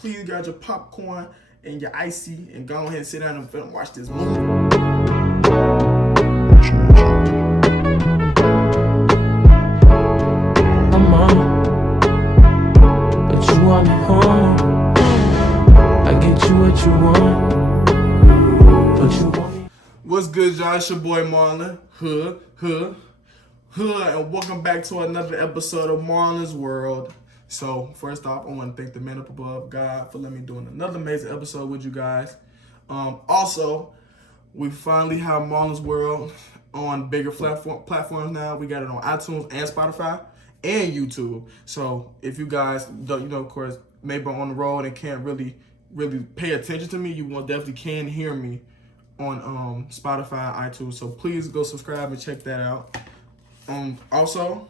please grab your popcorn and your icy and go ahead and sit down and watch this movie. I'm on, but you want me home. I get you what you want, but you want me. What's good, y'all? It's your boy Marlon. And welcome back to another episode of Marlon's World. So, first off, I want to thank the man up above, God, for letting me do another amazing episode with you guys. Also, we finally have Marlon's World on bigger platforms now. We got it on iTunes and Spotify and YouTube. So, if you guys don't, of course, maybe on the road and can't really pay attention to me, you definitely can hear me on Spotify and iTunes. So please go subscribe and check that out. Also,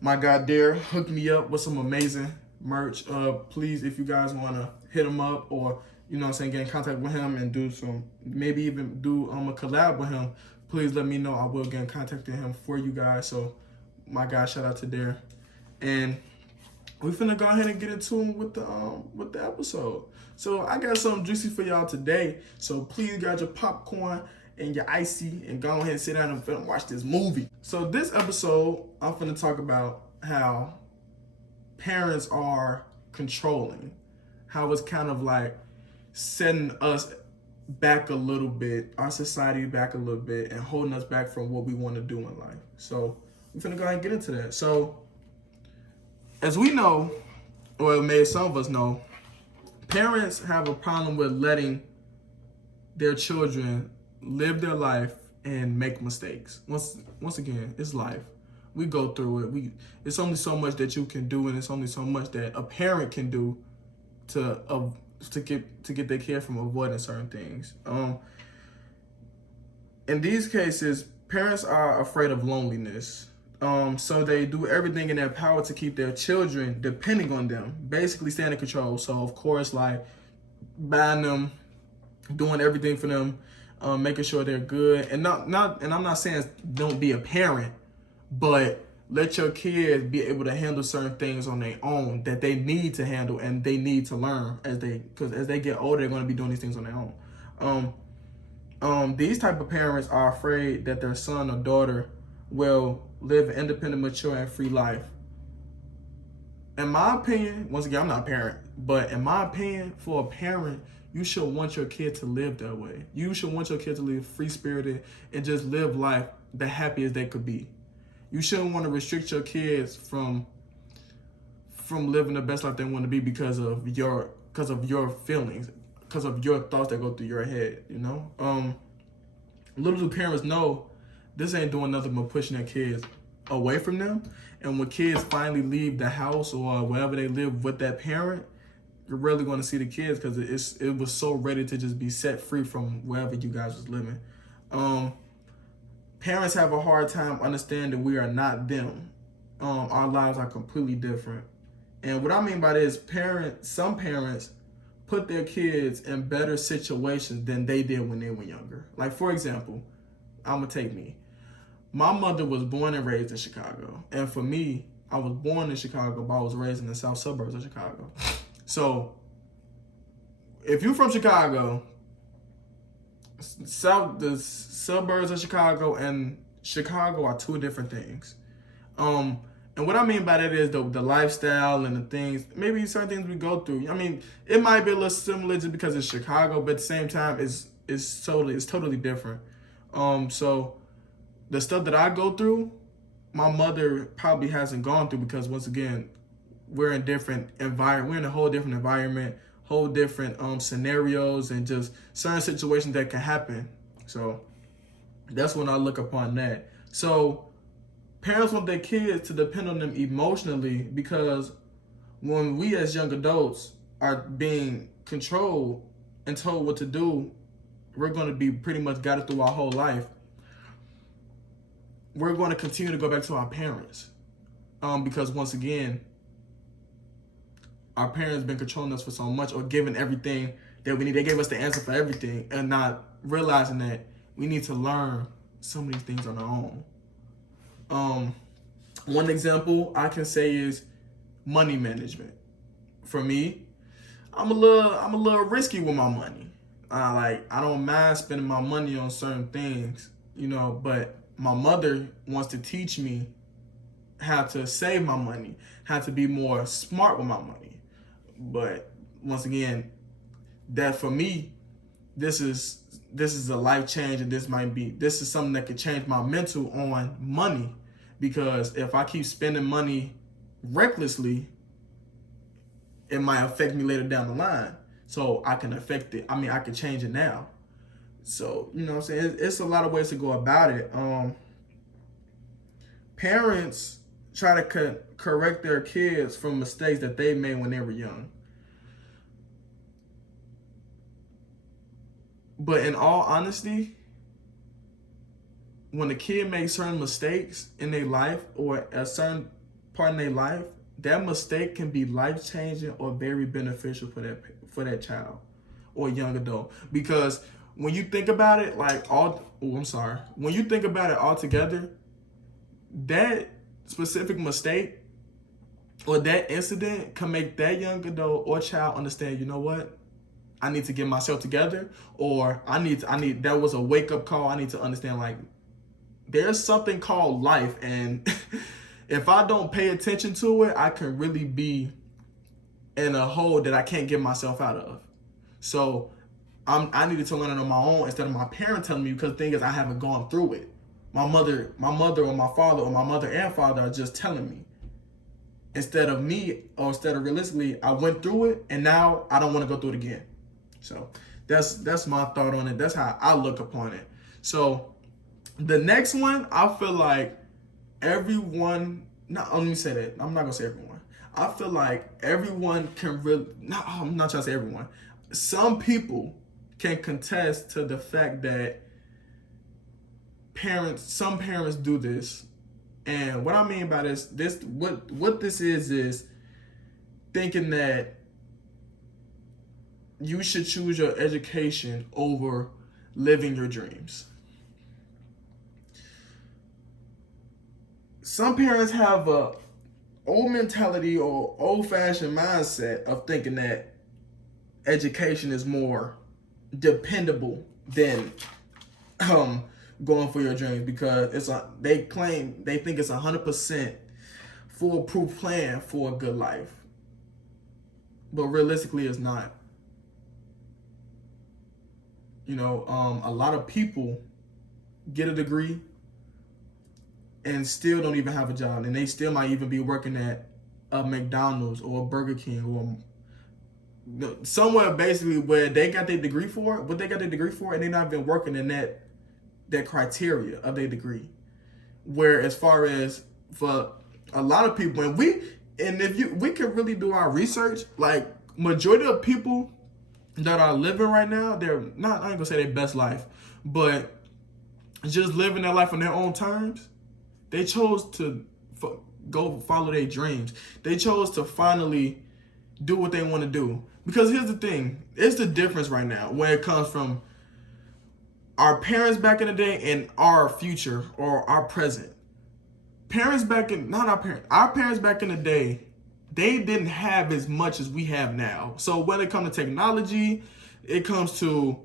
my guy Dare hooked me up with some amazing merch. Please, if you guys want to hit him up or, get in contact with him and do maybe even do a collab with him, please let me know. I will get in contact with him for you guys. So, my guy, shout out to Dare. And we're finna go ahead and get into him with the episode. So I got something juicy for y'all today. So please grab your popcorn and your icy and go ahead and sit down and watch this movie. So this episode, I'm finna talk about how parents are controlling, how it's kind of like setting us back a little bit, our society back a little bit, and holding us back from what we want to do in life. So we're finna go ahead and get into that. So as we know, or maybe some of us know, parents have a problem with letting their children live their life and make mistakes. Once again, it's life. We go through it. It's only so much that you can do, and it's only so much that a parent can do to get their kid from avoiding certain things. In these cases, parents are afraid of loneliness. So they do everything in their power to keep their children depending on them, basically staying in control. So of course, like buying them, doing everything for them, making sure they're good, and and I'm not saying don't be a parent, but let your kids be able to handle certain things on their own that they need to handle and they need to learn because as they get older, they're going to be doing these things on their own. These type of parents are afraid that their son or daughter will live an independent, mature, and free life. In my opinion, once again, I'm not a parent, but in my opinion, for a parent, you should want your kid to live that way. You should want your kid to live free-spirited and just live life the happiest they could be. You shouldn't want to restrict your kids from living the best life they want to be because of your feelings, because of your thoughts that go through your head, Little do parents know this ain't doing nothing but pushing their kids away from them. And when kids finally leave the house or wherever they live with that parent, you're really going to see the kids because it was so ready to just be set free from wherever you guys was living. Parents have a hard time understanding we are not them. Our lives are completely different. And what I mean by this, some parents put their kids in better situations than they did when they were younger. Like, for example, I'm going to take me. My mother was born and raised in Chicago. And for me, I was born in Chicago, but I was raised in the south suburbs of Chicago. So, if you're from Chicago, the suburbs of Chicago and Chicago are two different things. And what I mean by that is the lifestyle and the things, maybe certain things we go through. I mean, it might be a little similar just because it's Chicago, but at the same time, it's totally different. So the stuff that I go through, my mother probably hasn't gone through because once again, we're in different environment. We're in a whole different environment, whole different scenarios, and just certain situations that can happen. So that's when I look upon that. So parents want their kids to depend on them emotionally because when we as young adults are being controlled and told what to do, we're going to be pretty much guided through our whole life. We're going to continue to go back to our parents because once again, our parents been controlling us for so much or giving everything that we need. They gave us the answer for everything and not realizing that we need to learn some of these things on our own. One example I can say is money management. For me, I'm a little risky with my money. I don't mind spending my money on certain things, you know, but my mother wants to teach me how to save my money, how to be more smart with my money. But once again, that for me, this is a life change, and this is something that could change my mental on money, because if I keep spending money recklessly, it might affect me later down the line. So I can affect it. I mean, I can change it now. So, you know what I'm saying? It's a lot of ways to go about it. Parents try to correct their kids from mistakes that they made when they were young. But in all honesty, when a kid makes certain mistakes in their life or a certain part in their life, that mistake can be life-changing or very beneficial for that child or young adult. Because when you think about it, when you think about it all together, that specific mistake or that incident can make that young adult or child understand, you know what? I need to get myself together, or I need that was a wake-up call. I need to understand, like, there's something called life, and if I don't pay attention to it, I can really be in a hole that I can't get myself out of. So I needed to learn it on my own instead of my parents telling me, because the thing is, I haven't gone through it. My mother or my father, or my mother and father are just telling me. Instead of realistically, I went through it, and now I don't want to go through it again. So that's my thought on it. That's how I look upon it. So the next one, I feel like everyone, let me say that. I'm not going to say everyone. I feel like everyone can really, I'm not trying to say everyone. Some people can contest to the fact that some parents do this. And what I mean by this what this is thinking that you should choose your education over living your dreams. Some parents have a old mentality or old-fashioned mindset of thinking that education is more dependable than going for your dreams, because they think it's 100% foolproof plan for a good life. But realistically, it's not. You know, a lot of people get a degree and still don't even have a job, and they still might even be working at a McDonald's or a Burger King or somewhere basically where they got their degree for, and they're not even working in that criteria of their degree. Where as far as for a lot of people, we can really do our research, like majority of people that are living right now, they're not, I ain't gonna say their best life, but just living their life on their own terms. They chose to go follow their dreams. They chose to finally do what they want to do. Because here's the thing, it's the difference right now when it comes from our parents back in the day and our future or our present. Our parents back in the day, they didn't have as much as we have now. So when it comes to technology, it comes to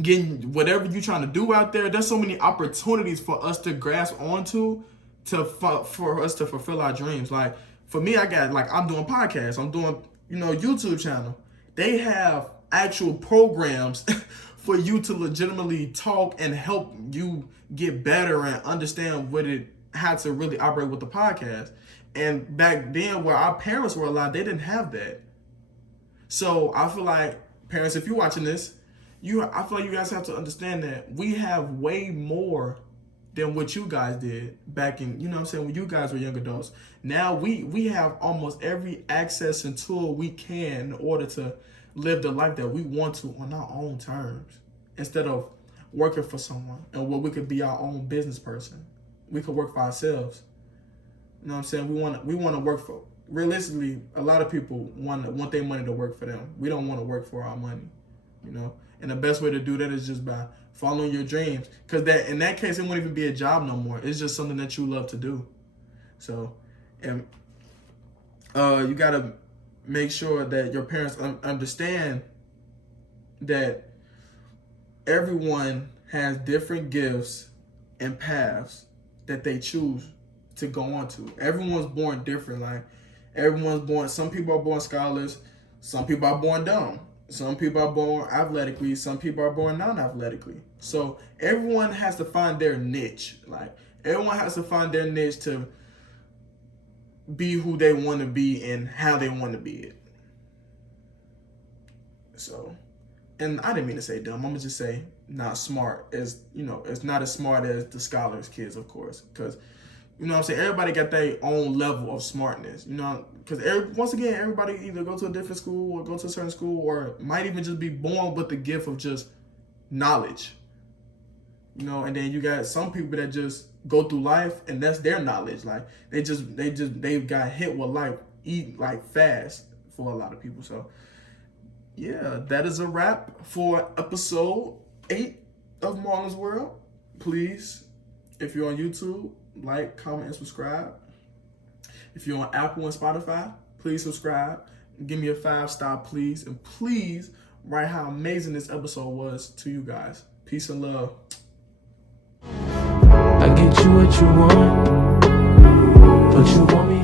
getting whatever you're trying to do out there, there's so many opportunities for us to grasp onto for us to fulfill our dreams. Like for me, I'm doing podcasts, I'm doing, YouTube channel. They have actual programs for you to legitimately talk and help you get better and understand how to really operate with the podcast. And back then, where our parents were alive, they didn't have that. So I feel like, parents, if you're watching this, I feel like you guys have to understand that we have way more than what you guys did back in, when you guys were young adults. Now we have almost every access and tool we can in order to live the life that we want to on our own terms, instead of working for someone, and where we could be our own business person. We could work for ourselves. You know what I'm saying? We want to work for, realistically, a lot of people want their money to work for them. We don't want to work for our money, And the best way to do that is just by following your dreams. Because in that case, it won't even be a job no more. It's just something that you love to do. So, and you got to make sure that your parents understand that everyone has different gifts and paths that they choose to go on to. Everyone's born different. Like, everyone's born, some people are born scholars, some people are born dumb, some people are born athletically, some people are born non-athletically. So everyone has to find their niche. Like, everyone has to find their niche to be who they want to be and how they want to be it. So, and I didn't mean to say dumb. I'm gonna just say not smart. As you know, it's not as smart as the scholars kids, of course, because you know what I'm saying, everybody got their own level of smartness. You know, because once again, everybody either go to a different school or go to a certain school, or might even just be born with the gift of just knowledge. You know, and then you got some people that just go through life and that's their knowledge. Like, they got hit with life like fast for a lot of people. So yeah, that is a wrap for episode 8 of Marlon's World. Please, if you're on YouTube, like, comment, and subscribe. If you're on Apple and Spotify, please subscribe. Give me a 5-star, please. And please write how amazing this episode was to you guys. Peace and love. I get you what you want, but you want me.